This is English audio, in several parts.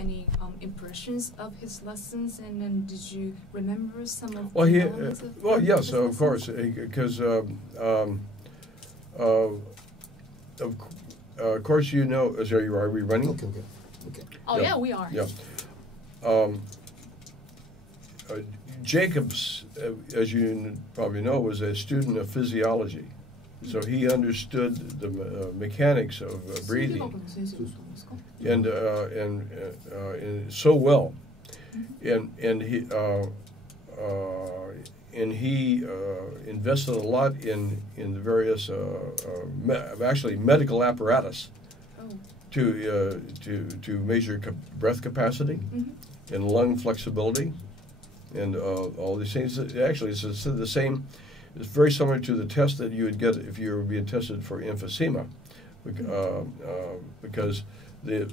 any impressions of his lessons, and then did you remember some of Well, the elements of well, yes, his of course, lessons? because of course you know. Are we running? Okay, okay, okay. Oh Yeah. yeah, we are. Yeah. Jacobs, as you probably know, was a student of physiology, so he understood the mechanics of breathing, and so well, and he invested a lot in the various actually medical apparatus to measure breath capacity and lung flexibility. And all these things. Actually, it's the same. It's very similar to the test that you would get if you were being tested for emphysema, because I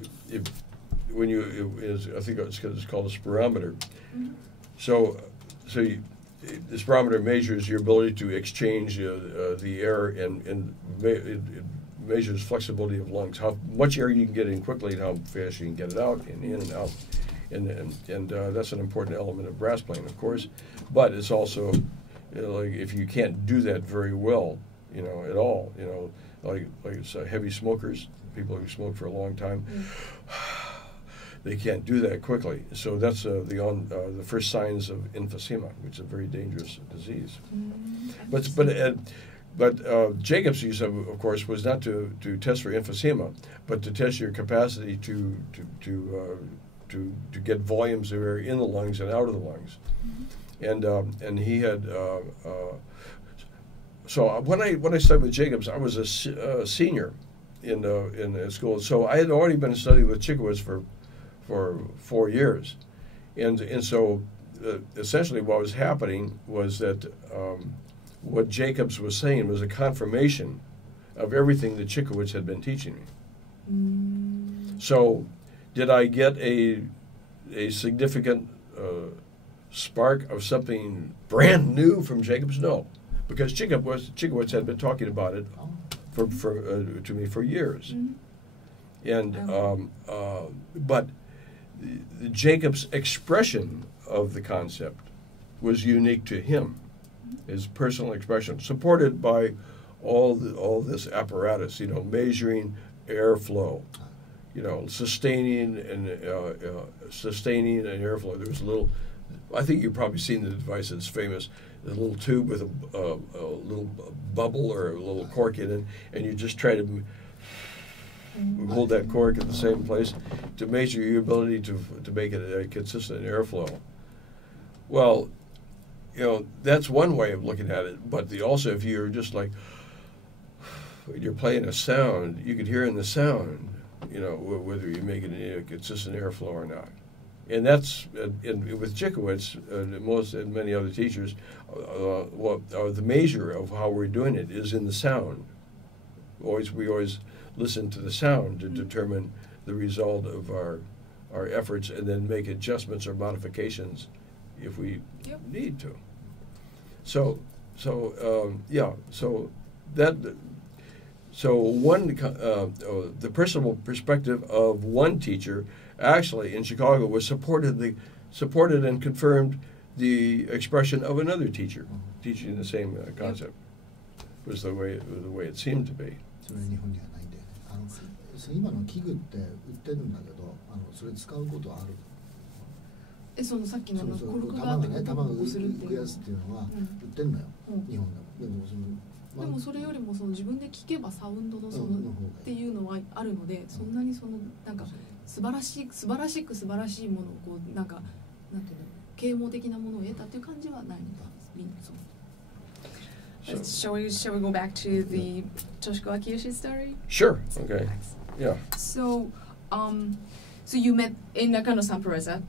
think it's called a spirometer. So the spirometer measures your ability to exchange the air, and it measures flexibility of lungs, how much air you can get in quickly and how fast you can get it out and in and out. And that's an important element of brass playing, of course, but it's also like if you can't do that very well, at all, like it's heavy smokers, people who smoke for a long time, they can't do that quickly. So that's the first signs of emphysema, which is a very dangerous disease. But Jacob's use of course, was not to test for emphysema, but to test your capacity to get volumes of air in the lungs and out of the lungs, and he had. So when I studied with Jacobs, I was a senior in school. So I had already been studying with Chikowitz for 4 years, and so essentially what was happening was that what Jacobs was saying was a confirmation of everything that Chikowitz had been teaching me. So. Did I get a significant spark of something brand new from Jacobs? No, because Chikowitz had been talking about it to me for years, and but Jacobs' expression of the concept was unique to him, his personal expression, supported by all this apparatus, measuring airflow. Sustaining and airflow. There was a little. I think you've probably seen the device that's famous. A little tube with a little bubble or a little cork in it, and you just try to hold that cork at the same place to measure your ability to make it a consistent airflow. Well, that's one way of looking at it. But also, if you're just like you're playing a sound, you could hear in the sound. Whether you make it a consistent airflow or not. And that's, with Chikowitz and many other teachers, the measure of how we're doing it is in the sound. We always listen to the sound to determine the result of our efforts and then make adjustments or modifications if we need to. So the personal perspective of one teacher actually in Chicago was supported and confirmed the expression of another teacher teaching the same concept. Was the way it seemed to be. それは日本にはないんで、今の器具って売ってるんだけど、それ使うことはある。そのさっきのコルクが玉がね、玉が浮くやつっていうのは売ってんのよ、日本でも。でもそれよりも自分で聞けばサウンドのっていうのはあるので、そんなになんか素晴らしいものをなんていうの啓蒙的なものを得たっていう感じはないんです。Shall we go back to the Toshiko Akiyoshi story? Sure. Okay. Yeah. So you met in Nakano Sun Plaza.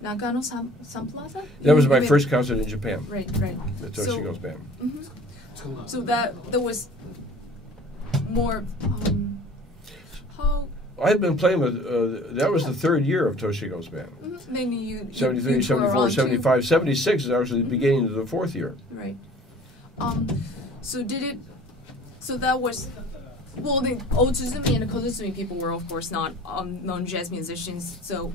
Nakano Sun Plaza? That was my first concert in Japan. Right. The Toshiko's band. So that there was more. How? I had been playing with. That was the third year of Toshiko's band. Then you 73, 74, 75, 76 is actually the beginning of the fourth year. Right. So did it? So that was well, the Otsuzumi and the Kozuzumi people were, of course, not non-jazz musicians. So,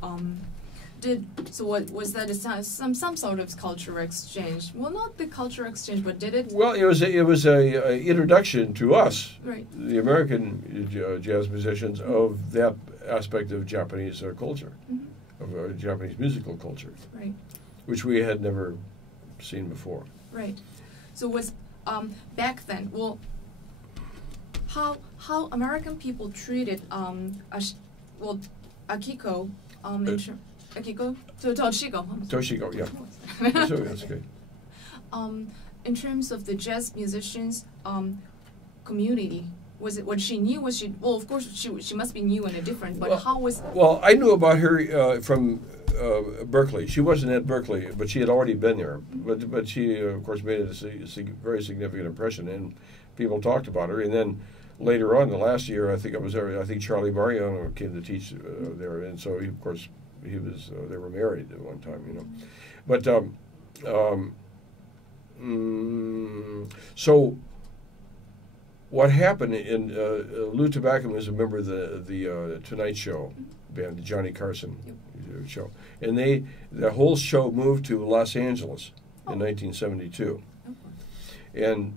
what was that? Some sort of cultural exchange? Well, not the cultural exchange, but did it? Well, it was a introduction to us, right, the American jazz musicians, of that aspect of Japanese culture, of Japanese musical culture, right, which we had never seen before. Right. So was back then? Well, how American people treated Akiko Akiko Toshiko. Toshiko, yeah. So that's good. In terms of the jazz musicians community, was it what she knew? Was she, well, of course she must be new and different, but how was? Well, I knew about her from Berkeley. She wasn't at Berkeley, but she had already been there. But she, of course, made a very significant impression, and people talked about her. And then later on, the last year, I think I was there. I think Charlie Mariano came to teach there, and so of course he was. They were married at one time, you know. But so what happened in Lou Tobacco was a member of the Tonight Show band, the Johnny Carson show, and the whole show moved to Los Angeles in 1972, and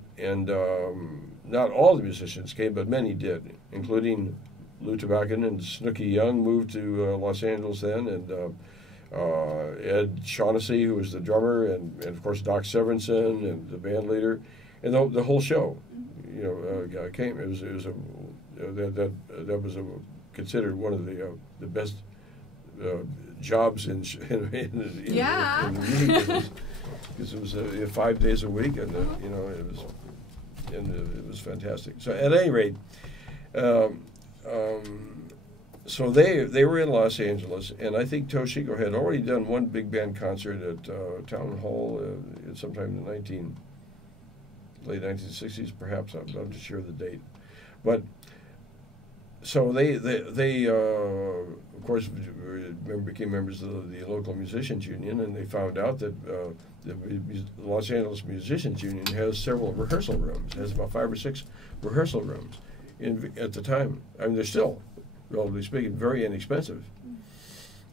not all the musicians came, but many did, including Lou Tobacco and Snooky Young moved to Los Angeles then, and Ed Shaughnessy, who was the drummer, and of course Doc Severinsen and the band leader, and the whole show, you know, came. It was that was considered one of the best jobs in the music business, because it was 5 days a week, and you know, it was fantastic. So at any rate, so they were in Los Angeles, and I think Toshiko had already done one big band concert at Town Hall sometime in the late 1960s, perhaps. I'm not sure of the date, but so they of course became members of the local musicians union, and they found out that the Los Angeles Musicians Union has several rehearsal rooms. It has about 5 or 6 rehearsal rooms at the time. I mean, they're still, relatively speaking, very inexpensive.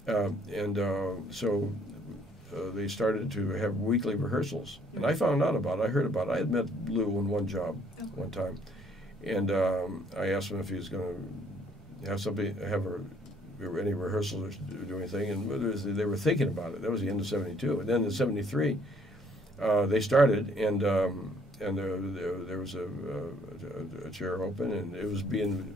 So they started to have weekly rehearsals. And I found out about it. I heard about it. I had met Lou on one job one time. And I asked him if he was going to have any rehearsals or do anything. And they were thinking about it. That was the end of 72. And then in 73, they started, and there was a chair open, and it was being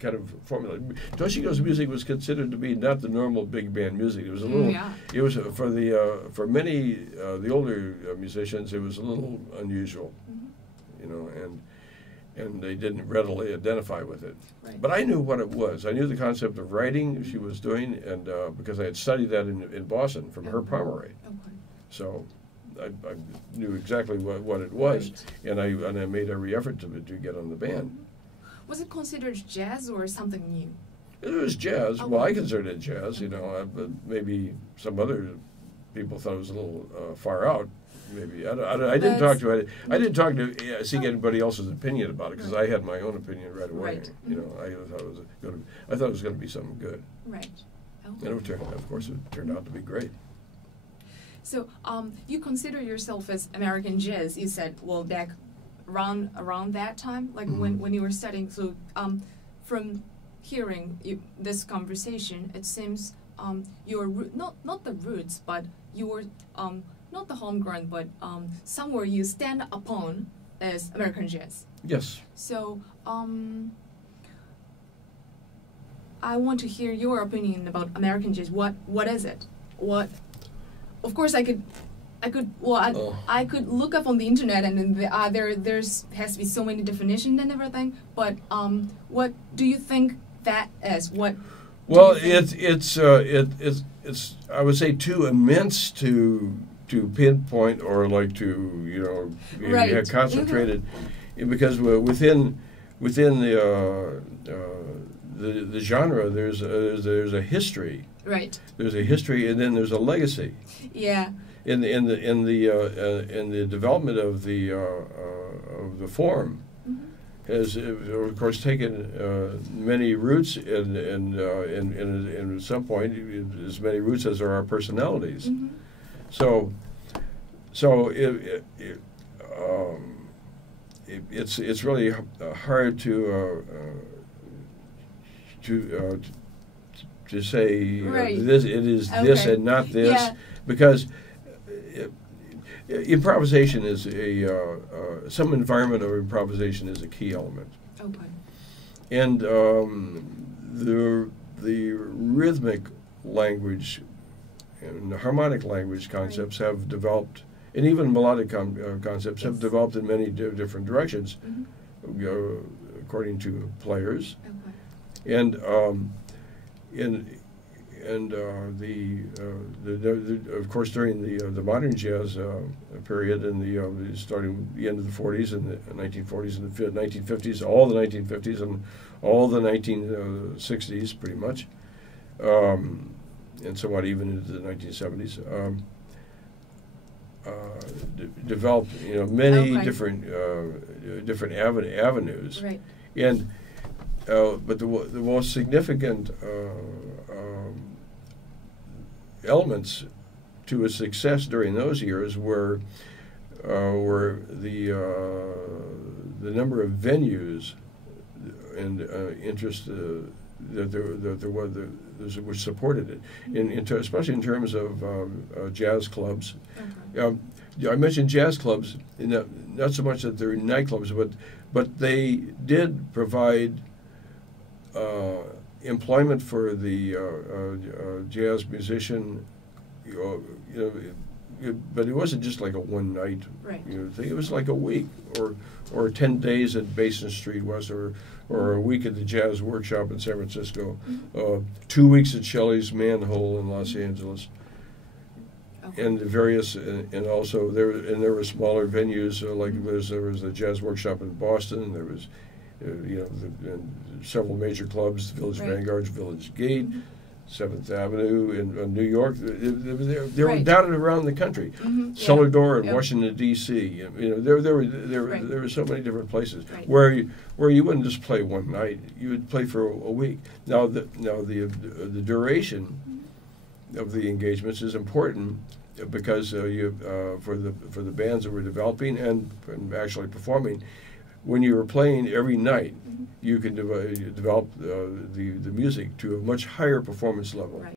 kind of formulated. Toshiko's music was considered to be not the normal big band music. It was a little. It was for many the older musicians. It was a little unusual, you know, and they didn't readily identify with it. Right. But I knew what it was. I knew the concept of writing she was doing, and because I had studied that in Boston from Herb Pomeroy. So I knew exactly what it was, and I made every effort to get on the band. Was it considered jazz or something new? It was jazz. Well, I considered it jazz, you know, but maybe some other people thought it was a little far out. Maybe I didn't talk to it. I didn't talk to seek anybody else's opinion about it, because I had my own opinion right away. You know, I thought it was going to be something good. Right. Okay. And of course, it turned out to be great. So, you consider yourself as American jazz? You said, well, back around that time, like when you were studying. So, from hearing this conversation, it seems your not the roots, but your not the homegrown, but somewhere you stand upon as American jazz. Yes. So, I want to hear your opinion about American jazz. What is it? What? Of course, I could look up on the internet, and there's has to be so many definitions and everything. But what do you think that is? What? Well, it's I would say too immense to pinpoint, or like to have concentrated, because within the genre there's a history. Right. There's a history, and then there's a legacy. Yeah. In the development of the form, has, of course, taken many roots, and at some point, as many roots as there are personalities. Mm-hmm. So it's really hard to say Right. This it is this Okay. and not this, Yeah. because improvisation is some environment of improvisation is a key element, Okay. and the rhythmic language and harmonic language concepts have developed, and even melodic concepts have Yes. developed in many different directions, Mm-hmm. according to players, Okay. and of course during the modern jazz period, and starting the end of the 40s and the 1940s and the 1950s, all the 1950s and all the 1960s, pretty much, and somewhat even into the 1970s. Developed, many Okay. different avenues, Right. and but the most significant elements to its success during those years were the number of venues and interest that there which supported it, especially in terms of jazz clubs. Okay. I mentioned jazz clubs, not so much that they're nightclubs, but they did provide employment for the jazz musician, but it wasn't just like a one night Right. thing. It was like a week or 10 days at Basin Street West, or a week at the Jazz Workshop in San Francisco, 2 weeks at Shelley's Manhole in Los Angeles. Okay. And the various, and also there were smaller venues, like there was the Jazz Workshop in Boston. There was, several major clubs: Village Right. Vanguard's Village Gate, Mhm. 7th Avenue in New York. They were Right. dotted around the country. Mhm. Cellar Yeah. Door in Yep. Washington D.C. Right. There were so many different places Right. where you wouldn't just play one night; you would play for a week. Now the duration of the engagements is important, because for the bands that were developing and actually performing, when you were playing every night, Mhm. you could develop the music to a much higher performance level. Right.